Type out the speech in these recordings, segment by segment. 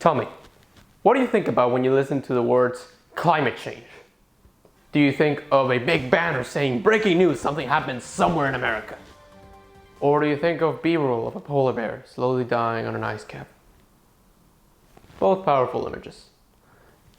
Tell me, what do you think about when you listen to the words climate change? Do you think of a big banner saying breaking news, something happened somewhere in America? Or do you think of B-roll of a polar bear slowly dying on an ice cap? Both powerful images.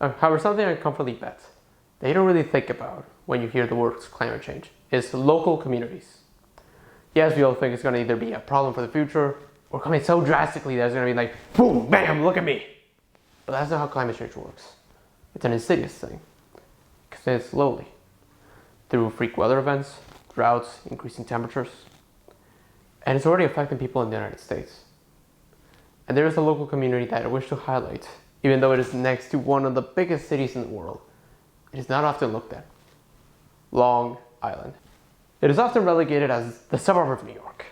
However, something I comfortably bet that you don't really think about when you hear the words climate change is local communities. Yes, we all think it's going to either be a problem for the future or coming so drastically that it's going to be like, boom, bam, look at me. But that's not how climate change works. It's an insidious thing. Because it's slowly. Through freak weather events, droughts, increasing temperatures. And it's already affecting people in the United States. And there is a local community that I wish to highlight, even though it is next to one of the biggest cities in the world. It is not often looked at. Long Island. It is often relegated as the suburb of New York,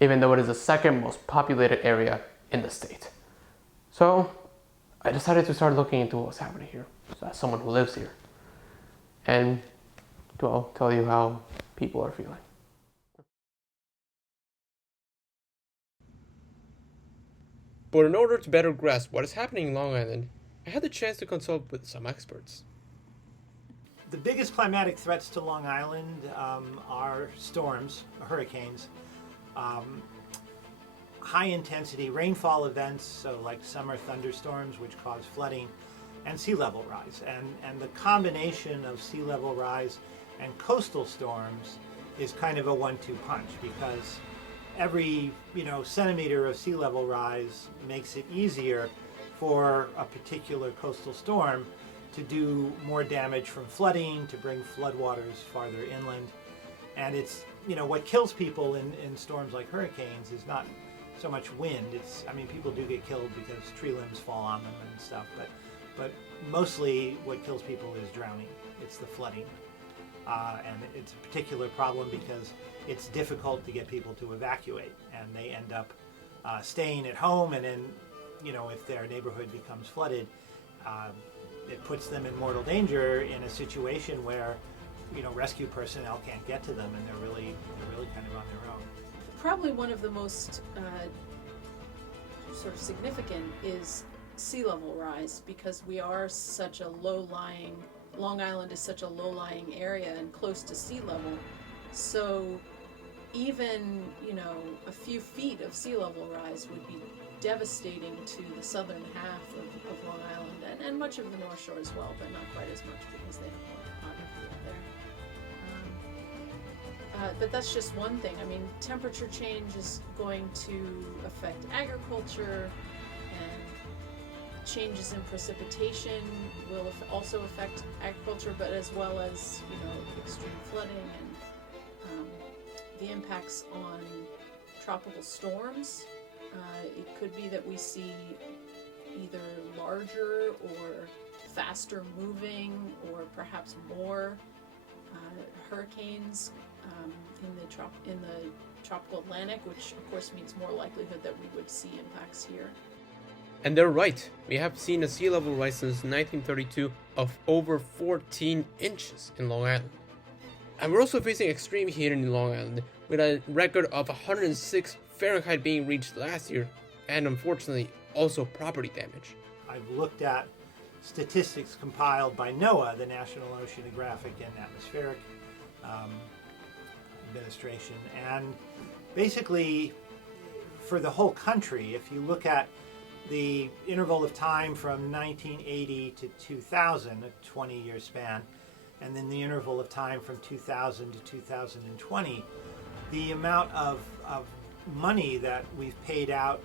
even though it is the second most populated area in the state. So I decided to start looking into what's happening here, as someone who lives here, and well, tell you how people are feeling. But in order to better grasp what is happening in Long Island, I had the chance to consult with some experts. The biggest climatic threats to Long Island are storms, hurricanes, high intensity rainfall events, so like summer thunderstorms which cause flooding, and sea level rise. And the combination of sea level rise and coastal storms is kind of a 1-2 punch, because every centimeter of sea level rise makes it easier for a particular coastal storm to do more damage from flooding, to bring floodwaters farther inland. And it's, what kills people in storms like hurricanes is not so much wind. People do get killed because tree limbs fall on them and stuff, but mostly what kills people is drowning. It's the flooding. And it's a particular problem because it's difficult to get people to evacuate, and they end up staying at home, and then, if their neighborhood becomes flooded, it puts them in mortal danger in a situation where, rescue personnel can't get to them, and they're really kind of on their own. Probably one of the most sort of significant is sea level rise, because we are such a low-lying, Long Island is such a low-lying area and close to sea level. So even, a few feet of sea level rise would be devastating to the southern half of Long Island, and much of the North Shore as well, but not quite as much because they have more topography up there. But that's just one thing. Temperature change is going to affect agriculture, and changes in precipitation will also affect agriculture, but as well as, extreme flooding and the impacts on tropical storms. It could be that we see either larger or faster moving, or perhaps more hurricanes in the tropical Atlantic, which of course means more likelihood that we would see impacts here. And they're right. We have seen a sea level rise since 1932 of over 14 inches in Long Island. And we're also facing extreme heat in Long Island, with a record of 106 Fahrenheit being reached last year, and unfortunately also property damage. I've looked at statistics compiled by NOAA, the National Oceanographic and Atmospheric Administration, and basically for the whole country, if you look at the interval of time from 1980 to 2000, a 20-year span, and then the interval of time from 2000 to 2020, the amount of money that we've paid out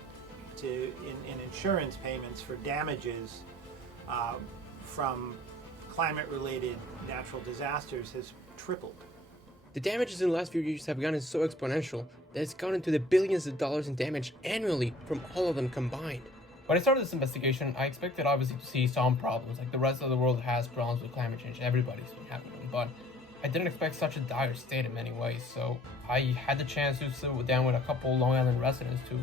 in insurance payments for damages from climate-related natural disasters has tripled. The damages in the last few years have gotten so exponential that it's gone into the billions of dollars in damage annually from all of them combined. When I started this investigation, I expected obviously to see some problems, like the rest of the world has problems with climate change, everybody's been having them, but I didn't expect such a dire state in many ways, so I had the chance to sit down with a couple Long Island residents to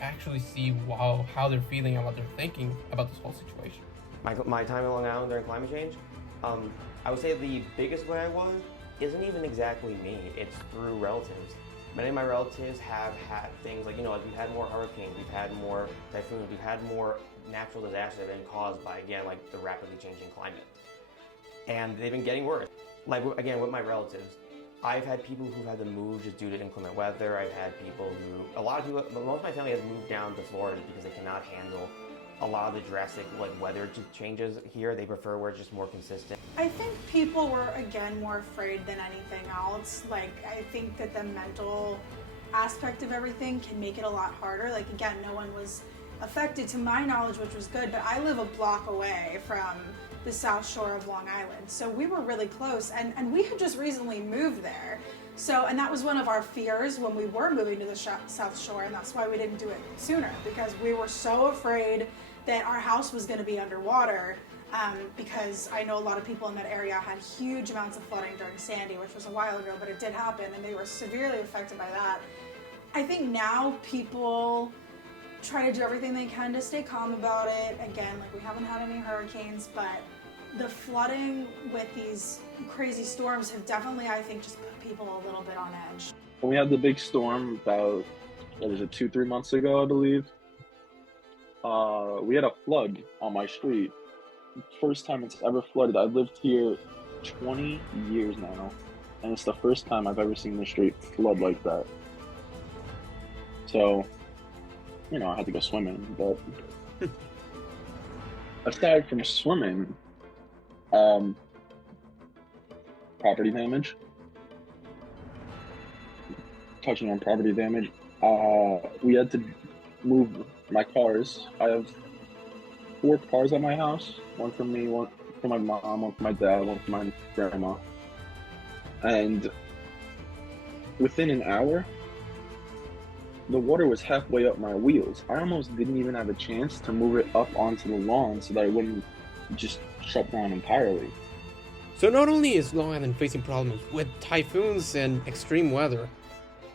actually see how they're feeling and what they're thinking about this whole situation. My time in Long Island during climate change, I would say the biggest way I was isn't even exactly me, it's through relatives. Many of my relatives have had things like, like we've had more hurricanes, we've had more typhoons, we've had more natural disasters that have been caused by, again, like the rapidly changing climate. And they've been getting worse. Like, again, with my relatives, I've had people who've had to move just due to inclement weather. I've had people who, most of my family has moved down to Florida because they cannot handle a lot of the drastic weather changes here. They prefer where it's just more consistent. I think people were, again, more afraid than anything else. Like, I think that the mental aspect of everything can make it a lot harder. Like, again, no one was affected to my knowledge, which was good, but I live a block away from the South Shore of Long Island. So we were really close, and we had just recently moved there. So, and that was one of our fears when we were moving to the South Shore, and that's why we didn't do it sooner, because we were so afraid that our house was going to be underwater, because I know a lot of people in that area had huge amounts of flooding during Sandy, which was a while ago, but it did happen, and they were severely affected by that. I think now people try to do everything they can to stay calm about it. Again, like, we haven't had any hurricanes, but the flooding with these crazy storms have definitely, I think, just put people a little bit on edge. When we had the big storm about, 2-3 months ago, I believe, we had a flood on my street. First time it's ever flooded. I've lived here 20 years now, and it's the first time I've ever seen the street flood like that. So, I had to go swimming, but aside from swimming, property damage. Touching on property damage, we had to move my cars. I have 4 cars at my house. One for me, one for my mom, one for my dad, one for my grandma. And within an hour, the water was halfway up my wheels. I almost didn't even have a chance to move it up onto the lawn so that it wouldn't just shut down entirely. So not only is Long Island facing problems with typhoons and extreme weather,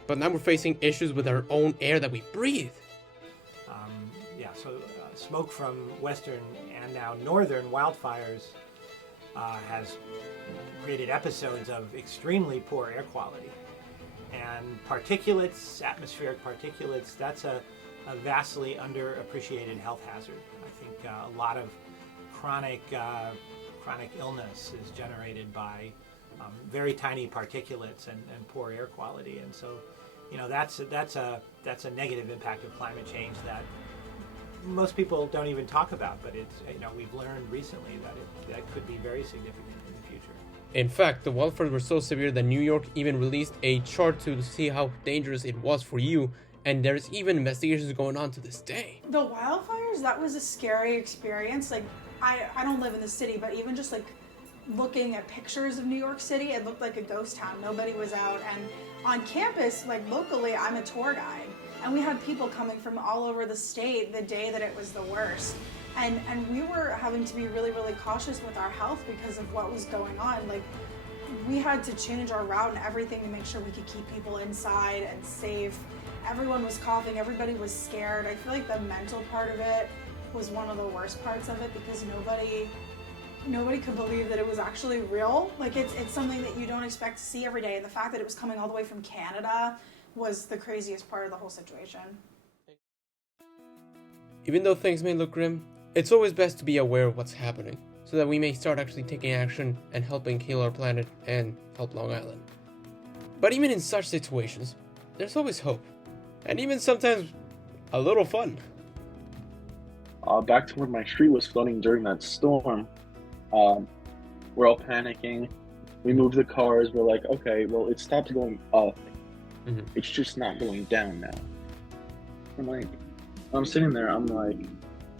but now we're facing issues with our own air that we breathe. Smoke from western and now northern wildfires has created episodes of extremely poor air quality. And particulates, atmospheric particulates, that's a vastly underappreciated health hazard. I think a lot of chronic illness is generated by very tiny particulates and poor air quality. And so, that's a negative impact of climate change that most people don't even talk about, but it's, we've learned recently that could be very significant in the future. In fact, the wildfires were so severe that New York even released a chart to see how dangerous it was for you, and there's even investigations going on to this day. The wildfires, that was a scary experience. Like, I don't live in the city, but even just like looking at pictures of New York City, it looked like a ghost town. Nobody was out, and on campus, like locally, I'm a tour guide. And we had people coming from all over the state the day that it was the worst. And we were having to be really, really cautious with our health because of what was going on. Like, we had to change our route and everything to make sure we could keep people inside and safe. Everyone was coughing, everybody was scared. I feel like the mental part of it was one of the worst parts of it because nobody could believe that it was actually real. Like, it's something that you don't expect to see every day. And the fact that it was coming all the way from Canada was the craziest part of the whole situation. Even though things may look grim, it's always best to be aware of what's happening, so that we may start actually taking action and helping heal our planet and help Long Island. But even in such situations, there's always hope, and even sometimes a little fun. Back to when my street was flooding during that storm, we're all panicking. We moved the cars. We're like, okay, well, it stopped going up. Mm-hmm. It's just not going down now. I'm sitting there, I'm like,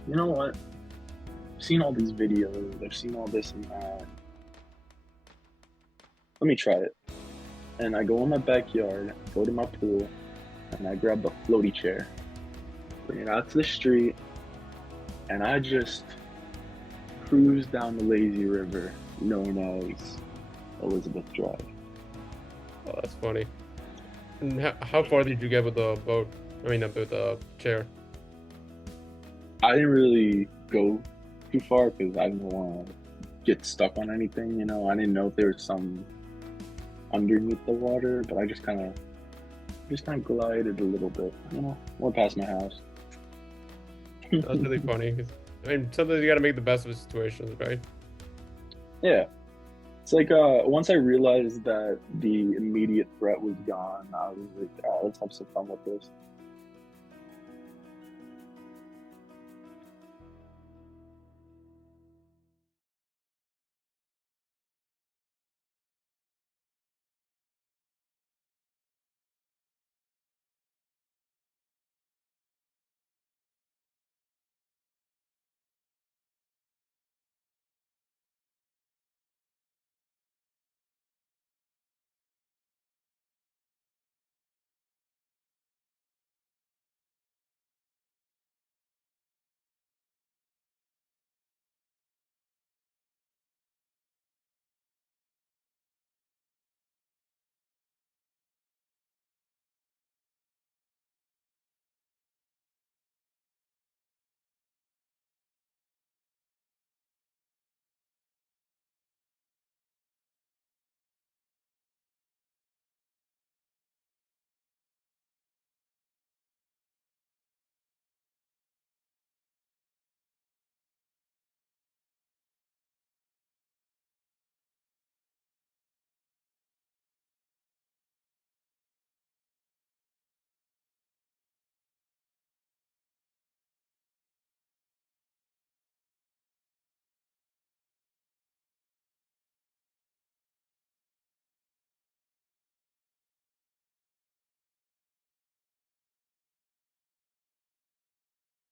you know what? I've seen all these videos, I've seen all this and that. Let me try it. And I go in my backyard, go to my pool, and I grab the floaty chair, bring it out to the street, and I just cruise down the lazy river known as Elizabeth Drive. Oh, that's funny. And how far did you get with the boat? I mean, with the chair? I didn't really go too far because I didn't want to get stuck on anything, I didn't know if there was some underneath the water, but I just kind of just kind of glided a little bit. Went past my house. That's really funny. 'Cause, I mean, sometimes you gotta make the best of the situations, right? Yeah. It's like once I realized that the immediate threat was gone, I was like, let's have some fun with this.